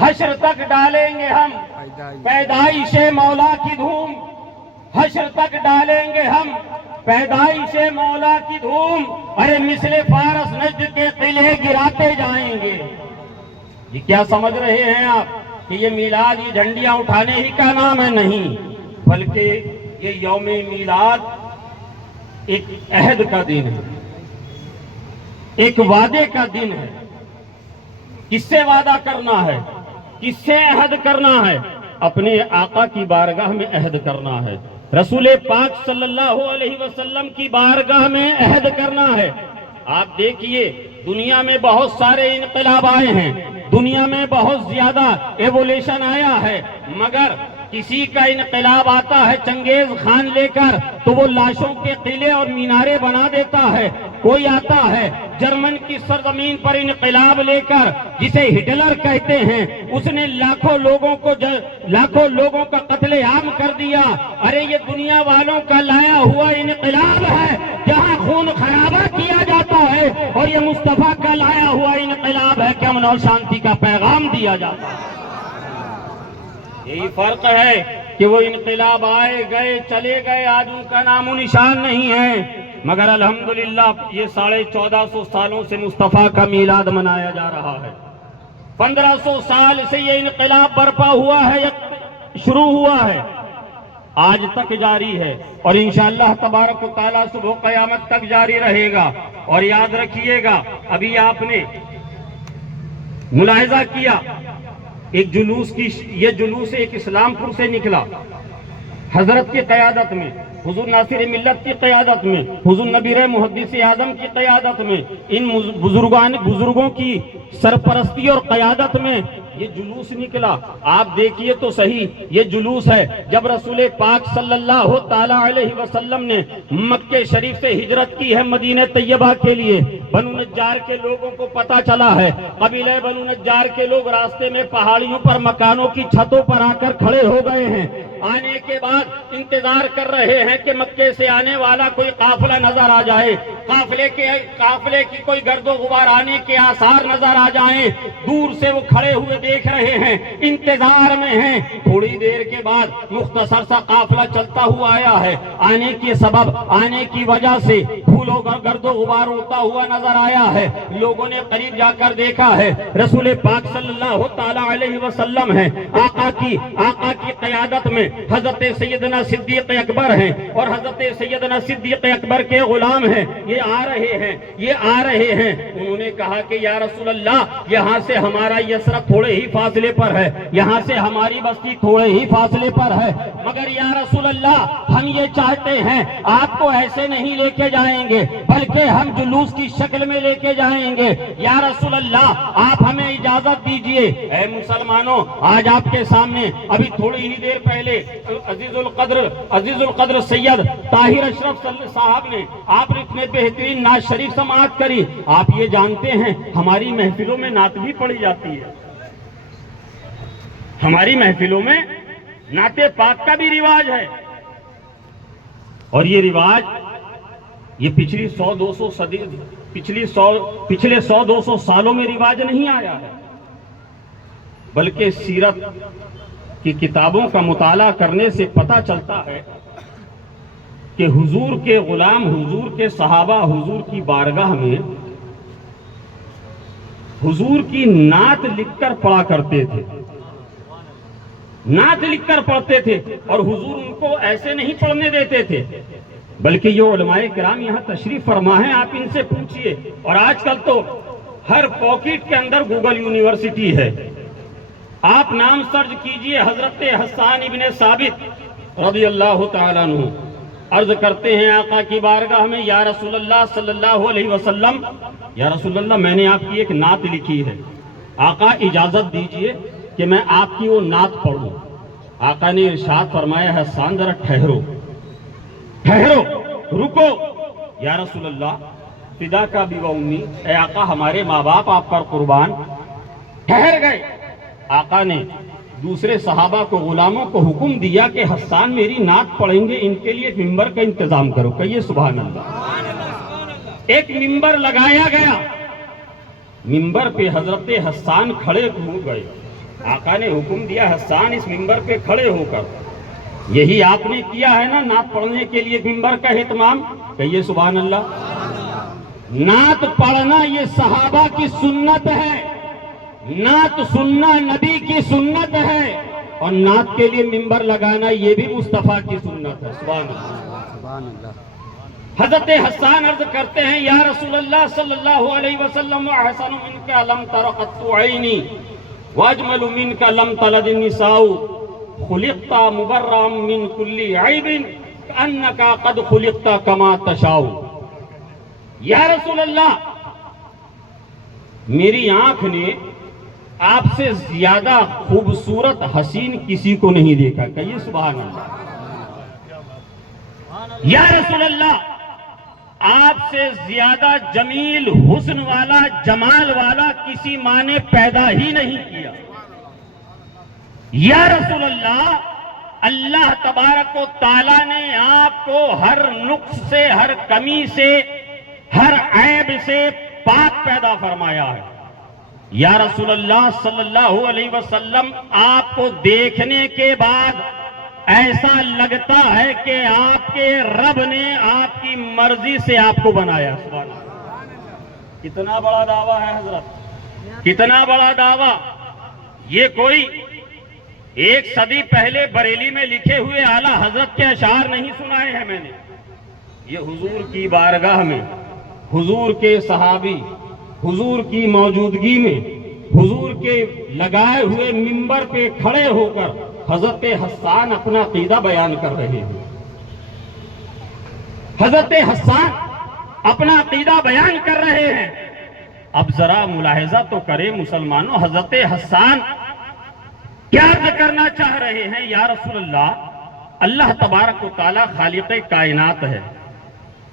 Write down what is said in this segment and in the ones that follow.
حشر تک ڈالیں گے ہم پیدائش مولا کی دھوم، حشر تک ڈالیں گے ہم پیدائش مولا کی دھوم، ارے مثل فارس نجد کے قلعے گراتے جائیں گے۔ یہ کیا سمجھ رہے ہیں آپ کہ یہ میلاد یہ جھنڈیاں اٹھانے ہی کا نام ہے؟ نہیں، بلکہ یہ یوم میلاد ایک عہد کا دن ہے، ایک وعدے کا دن ہے۔ کس سے وعدہ کرنا ہے؟ کس سے عہد کرنا ہے؟ اپنے آقا کی بارگاہ میں عہد کرنا ہے، رسول پاک صلی اللہ علیہ وسلم کی بارگاہ میں عہد کرنا ہے۔ آپ دیکھیے دنیا میں بہت سارے انقلاب آئے ہیں، دنیا میں بہت زیادہ ایوولیشن آیا ہے، مگر کسی کا انقلاب آتا ہے چنگیز خان لے کر تو وہ لاشوں کے قلعے اور مینارے بنا دیتا ہے۔ کوئی آتا ہے جرمن کی سرزمین پر انقلاب لے کر جسے ہٹلر کہتے ہیں، اس نے لاکھوں لوگوں کا قتل عام کر دیا۔ ارے یہ دنیا والوں کا لایا ہوا انقلاب ہے جہاں خون خرابہ کیا جاتا ہے، اور یہ مصطفیٰ کا لایا ہوا انقلاب ہے کہ امن اور شانتی کا پیغام دیا جاتا ہے۔ یہی فرق ہے کہ وہ انقلاب آئے گئے چلے گئے، آج ان کا نام و نشان نہیں ہے، مگر الحمدللہ یہ 1450 سالوں سے مصطفیٰ کا میلاد منایا جا رہا ہے۔ 1500 سال سے یہ انقلاب برپا ہوا ہے، شروع ہوا ہے، آج تک جاری ہے، اور انشاءاللہ تبارک و تعالیٰ صبح قیامت تک جاری رہے گا۔ اور یاد رکھیے گا، ابھی آپ نے ملاحظہ کیا ایک جلوس کی، یہ جلوس ایک اسلام پور سے نکلا، حضرت کی قیادت میں، حضور ناصر ملت کی قیادت میں، حضور نبیر محدث اعظم کی قیادت میں، ان بزرگوں کی سرپرستی اور قیادت میں یہ جلوس نکلا۔ آپ دیکھیے تو صحیح، یہ جلوس ہے جب رسول پاک صلی اللہ تعالی علیہ وسلم نے مکہ شریف سے ہجرت کی ہے مدینہ طیبہ کے لیے۔ بنو نجار کے لوگوں کو پتا چلا ہے، قبیلہ بنو نجار کے لوگ راستے میں پہاڑیوں پر مکانوں کی چھتوں پر آ کر کھڑے ہو گئے ہیں، آنے کے بعد انتظار کر رہے ہیں کہ مکے سے آنے والا کوئی قافلہ نظر آ جائے، قافلے کی کوئی گرد و غبار آنے کے آثار نظر آ جائیں۔ دور سے وہ کھڑے ہوئے دیکھ رہے ہیں، انتظار میں ہیں۔ تھوڑی دیر کے بعد مختصر سا قافلہ چلتا ہوا آیا ہے، آنے کے سبب، آنے کی وجہ سے پھولوں کا گرد و غبار اڑتا ہوا نظر آیا ہے۔ لوگوں نے قریب جا کر دیکھا ہے، رسول پاک صلی اللہ تعالی علیہ وسلم ہے، آقا کی قیادت میں حضرت سیدنا صدیق اکبر ہیں، اور حضرت سیدنا صدیق اکبر کے غلام ہیں، یہ آ رہے ہیں۔ انہوں نے کہا کہ یا رسول اللہ، یہاں سے ہمارا یسرب تھوڑے ہی فاصلے پر ہے، یہاں سے ہماری بستی تھوڑے ہی فاصلے پر ہے، مگر یا رسول اللہ ہم یہ چاہتے ہیں آپ کو ایسے نہیں لے کے جائیں گے بلکہ ہم جلوس کی شکل میں لے کے جائیں گے۔ یا رسول اللہ آپ ہمیں اجازت دیجئے۔ اے مسلمانوں، آج آپ کے سامنے ابھی تھوڑی ہی دیر پہلے عزیز القدر سید طاہر اشرف صاحب نے، آپ نے اتنے بہترین نعت شریف سماعت کری۔ آپ یہ جانتے ہیں ہماری محفلوں میں نعت بھی پڑھی جاتی ہے، ہماری محفلوں میں نعت پاک کا بھی رواج ہے، اور یہ رواج یہ پچھلے 100-200 سالوں میں رواج نہیں آیا ہے، بلکہ سیرت کی کتابوں کا مطالعہ کرنے سے پتہ چلتا ہے کہ حضور کے غلام، حضور کے صحابہ حضور کی بارگاہ میں حضور کی نعت لکھ کر پڑھا کرتے تھے، نعت لکھ کر پڑھتے تھے، اور حضور ان کو ایسے نہیں پڑھنے دیتے تھے، بلکہ یہ علماء کرام یہاں تشریف فرما ہیں، آپ ان سے پوچھئے۔ اور آج کل تو ہر پاکٹ کے اندر گوگل یونیورسٹی ہے، آپ نام سرچ کیجئے، حضرت حسان ابن ثابت رضی اللہ تعالیٰ عنہ عرض کرتے ہیں آقا کی بارگاہ میں، یا رسول اللہ صلی اللہ علیہ وسلم، یا رسول اللہ میں نے آپ کی ایک نعت لکھی ہے، آقا اجازت دیجئے کہ میں آپ کی وہ نعت پڑھوں۔ آقا نے ارشاد فرمایا، حسان ذرا ٹھہرو، رکو۔ یا رسول اللہ فدا کا بھی و امی، اے آقا ہمارے ماں باپ آپ پر قربان۔ ٹھہر گئے۔ آقا نے دوسرے صحابہ کو، غلاموں کو حکم دیا کہ حسان میری نعت پڑھیں گے، ان کے لیے ایک ممبر کا انتظام کرو۔ کہیے سبحان اللہ۔ ایک ممبر لگایا گیا، ممبر پہ حضرت حسان کھڑے ہو گئے، آقا نے حکم دیا حسان اس منبر پہ کھڑے ہو کر، یہی آپ نے کیا ہے نا نعت پڑھنے کے لیے منبر کا اہتمام، کہیے سبحان اللہ۔ نعت پڑھنا یہ صحابہ کی سنت ہے، نعت سننا نبی کی سنت ہے، اور نعت کے لیے منبر لگانا یہ بھی مصطفیٰ کی سنت ہے، سبحان اللہ۔ حضرت حسان عرض کرتے ہیں یا رسول اللہ صلی اللہ علیہ وسلم احسن منک لم تر قط عینی واجمل منک لم تلد النساء خلقت مبرا من کل عیب کأنک قد خلقت کما تشاء۔ یا رسول اللہ میری آنکھ نے آپ سے زیادہ خوبصورت حسین کسی کو نہیں دیکھا، کہیے سبحان اللہ۔ یا رسول اللہ آپ سے زیادہ جمیل حسن والا جمال والا کسی ماں نے پیدا ہی نہیں کیا۔ یا رسول اللہ اللہ تبارک و تعالیٰ نے آپ کو ہر نقص سے، ہر کمی سے، ہر عیب سے پاک پیدا فرمایا ہے۔ یا رسول اللہ صلی اللہ علیہ وسلم آپ کو دیکھنے کے بعد ایسا لگتا ہے کہ آپ کے رب نے آپ کی مرضی سے آپ کو بنایا، سبحان اللہ۔ کتنا بڑا دعویٰ ہے حضرت، کتنا بڑا دعویٰ۔ یہ کوئی ایک صدی پہلے بریلی میں لکھے ہوئے اعلیٰ حضرت کے اشعار نہیں سنائے ہیں میں نے، یہ حضور کی بارگاہ میں، حضور کے صحابی، حضور کی موجودگی میں، حضور کے لگائے ہوئے منبر پہ کھڑے ہو کر حضرت حسان اپنا عقیدہ بیان کر رہے ہیں۔ حضرت حسان اپنا عقیدہ بیان کر رہے ہیں۔ اب ذرا ملاحظہ تو کرے مسلمانوں، حضرت حسان کیا عرض کرنا چاہ رہے ہیں؟ یا رسول اللہ اللہ تبارک و تعالی خالق کائنات ہے،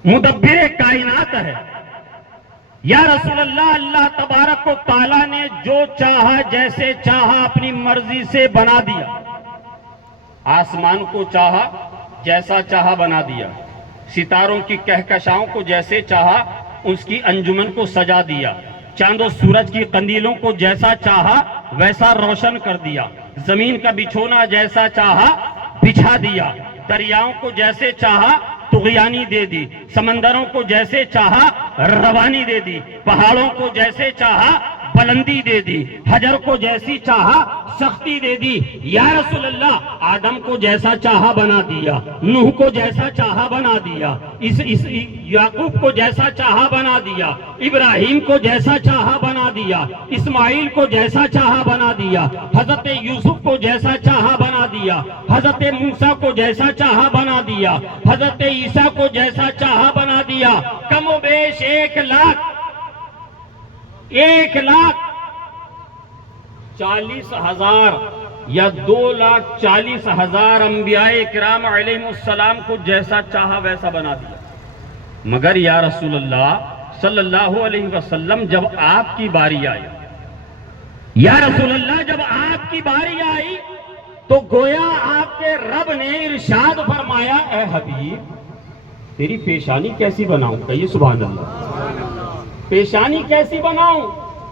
مدبر کائنات ہے۔ یا رسول اللہ اللہ تبارک و تعالی نے جو چاہا جیسے چاہا اپنی مرضی سے بنا دیا۔ آسمان کو چاہا جیسا چاہا بنا دیا، ستاروں کی کہکشاؤں کو جیسے چاہا اس کی انجمن کو سجا دیا، چاند و سورج کی قندیلوں کو جیسا چاہا ویسا روشن کر دیا، زمین کا بچھونا جیسا چاہا بچھا دیا، دریاؤں کو جیسے چاہا طغیانی دے دی، سمندروں کو جیسے چاہا روانی دے دی، پہاڑوں کو جیسے چاہا بلندی دے دی، حجر کو جیسی چاہا سختی دے دی۔ یا رسول اللہ آدم کو جیسا چاہا بنا دیا، نوح کو جیسا چاہا بنا دیا، یعقوب کو جیسا چاہا بنا دیا، ابراہیم کو جیسا چاہا بنا دیا، اسماعیل کو جیسا چاہا بنا دیا، حضرت یوسف کو جیسا چاہا بنا دیا، حضرت موسیٰ کو جیسا چاہا بنا دیا، حضرت عیسیٰ کو جیسا چاہا بنا دیا۔ کم و بیش 1,40,000 یا 2,40,000 انبیاء کرام علیہ السلام کو جیسا چاہا ویسا بنا دیا۔ مگر یا رسول اللہ صلی اللہ علیہ وسلم جب آپ کی باری آئی، یا رسول اللہ جب آپ کی باری آئی تو گویا آپ کے رب نے ارشاد فرمایا اے حبیب تیری پیشانی کیسی بناؤں؟ کہیے سبحان اللہ۔ پیشانی کیسی بناؤں؟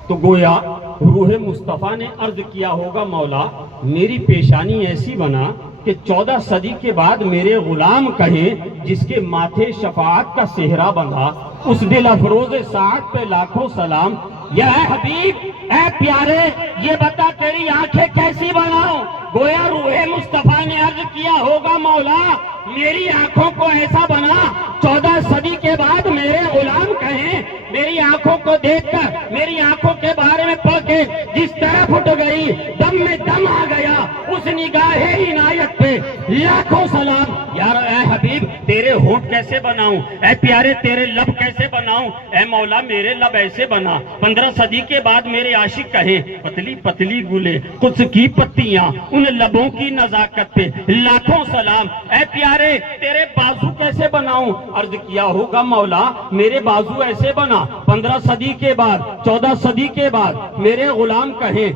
تو گویا روح مصطفیٰ نے عرض کیا ہوگا مولا میری پیشانی ایسی بنا کہ 14 صدی کے بعد میرے غلام کہیں جس کے ماتھے شفاعت کا صحرا بندھا اس دل افروز ساعت پہ لاکھوں سلام۔ یا اے حبیب اے پیارے یہ بتا تیری آنکھیں کیسی بناؤں؟ گویا روح مصطفیٰ نے عرض کیا ہوگا مولا میری آنکھوں کو ایسا بنا 14 صدی کے بعد میرے غلام کہیں میری آنکھوں کو دیکھ کر میری آنکھوں کے بارے میں پڑھ کے جس طرف اٹھ گئی دم میں دم آ گیا اس نگاہ عنایت پہ لاکھوں سلام۔ یار اے حبیب تیرے ہونٹ کیسے بناؤں؟ اے پیارے تیرے لب کیسے بناؤں؟ اے مولا میرے لب ایسے بنا 15 صدی کے بعد میرے عاشق کہیں پتلی پتلی گلے قدس کی پتیاں ان لبوں کی نزاکت پہ لاکھوں سلام۔ اے پیارے تیرے بازو کیسے بناؤں؟ عرض کیا ہوگا مولا میرے بازو ایسے بنا 15 صدی کے بعد 14 صدی کے بعد میرے غلام کہیں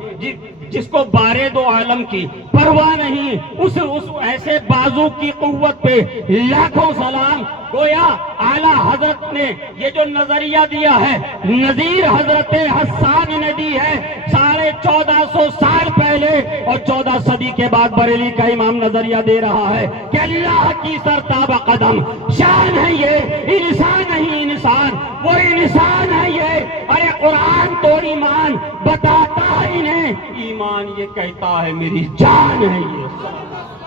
جس کو بارے دو عالم کی پرواہ نہیں اس ایسے بازو کی قوت پہ لاکھوں سلام۔ گویا اعلیٰ حضرت نے یہ جو نظریہ دیا ہے نظیر حضرت حسان نے دی ہے 1450 سال پہلے پہلے اور 14 صدی کے بعد بریلی کا امام نظریہ دے رہا ہے کہ اللہ کی سرتابہ قدم شان ہے یہ، انسان نہیں انسان، وہ انسان ہے یہ۔ ارے قرآن تو ایمان بتاتا ہی نہیں، ایمان یہ کہتا ہے میری جان ہے یہ۔